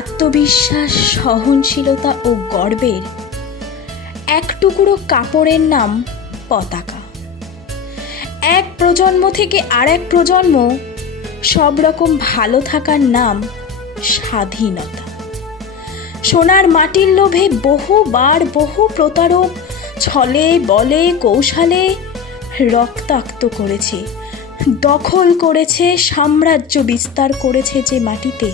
আত্মবিশ্বাস, সহনশীলতা ও গর্বের এক টুকরো কাপড়ের নাম পতাকা। এক প্রজন্ম থেকে আর এক প্রজন্ম সব রকম ভালো থাকার নাম স্বাধীনতা। সোনার মাটির লোভে বহুবার বহু প্রতারক ছলে বলে কৌশলে রক্তাক্ত করেছে, দখল করেছে, সাম্রাজ্য বিস্তার করেছে যে মাটিতে,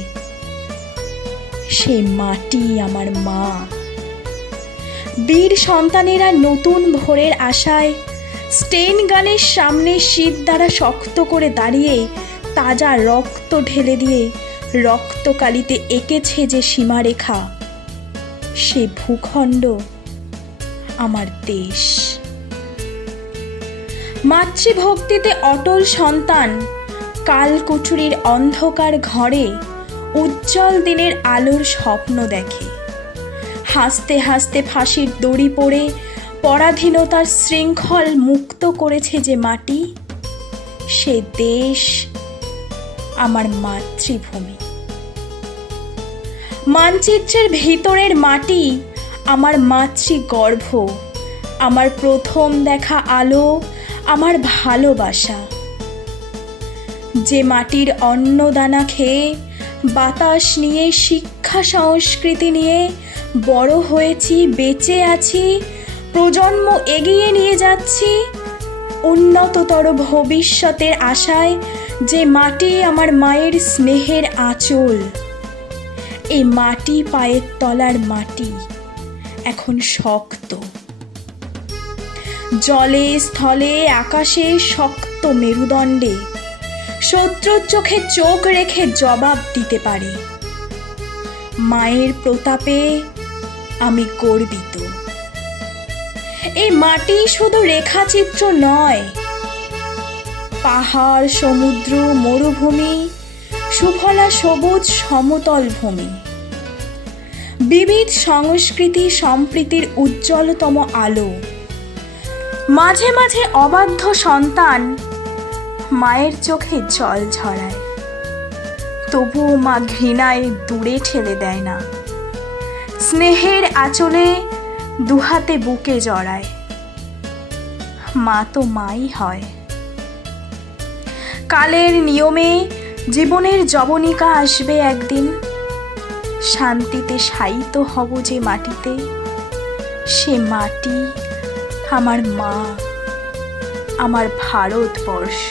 সে মাটি আমার মা। বীর সন্তানেরা নতুন ভোরের আশায় স্টেন গানের সামনে শীত দ্বারা শক্ত করে দাঁড়িয়ে তাজা রক্ত ঢেলে দিয়ে রক্তকালিতে এঁকেছে যে সীমারেখা, সে ভূখণ্ড আমার দেশ। মাতৃভক্তিতে অটল সন্তান কালকুচুরির অন্ধকার ঘরে উজ্জ্বল দিনের আলোর স্বপ্ন দেখে। হাসতে হাসতে ফাঁসির দড়ি পড়ে পরাধীনতার শৃঙ্খল মুক্ত করেছে যে মাটি, সে দেশ আমার মাতৃভূমি। মানচিত্রের ভিতরের মাটি আমার মাতৃগর্ভ, আমার প্রথম দেখা আলো, আমার ভালোবাসা। যে মাটির অন্নদানা খেয়ে, বাতাস নিয়ে, শিক্ষা সংস্কৃতি নিয়ে বড় হয়েছি, বেঁচে আছি, প্রজন্ম এগিয়ে নিয়ে যাচ্ছি উন্নততর ভবিষ্যতের আশায়। যে মাটি আমার মায়ের স্নেহের আঁচল, এই মাটি পায়ের তলার মাটি এখন শক্ত। জলে স্থলে আকাশে শক্ত মেরুদণ্ডে শত্রুর চোখে চোখ রেখে জবাব দিতে পারে। মায়ের প্রতাপে আমি গর্বিত। এই মাটি শুধু রেখাচিত্র নয়, পাহাড়, সমুদ্র, মরুভূমি, সুফলা সবুজ সমতল ভূমি, বিবিধ সংস্কৃতি সম্প্রীতির উজ্জ্বলতম আলো। মাঝে মাঝে অবাধ্য সন্তান মায়ের চোখে জল ঝরায়, তবুও মা ঘৃণায় দূরে ঠেলে দেয় না। স্নেহের আঁচলে দুহাতে বুকে জড়ায়। মা তো মাই হয়। কালের নিয়মে জীবনের যবনিকা আসবে একদিন, শান্তিতে শায়িত হব যে মাটিতে, সে মাটি আমার মা, আমার ভারতবর্ষ।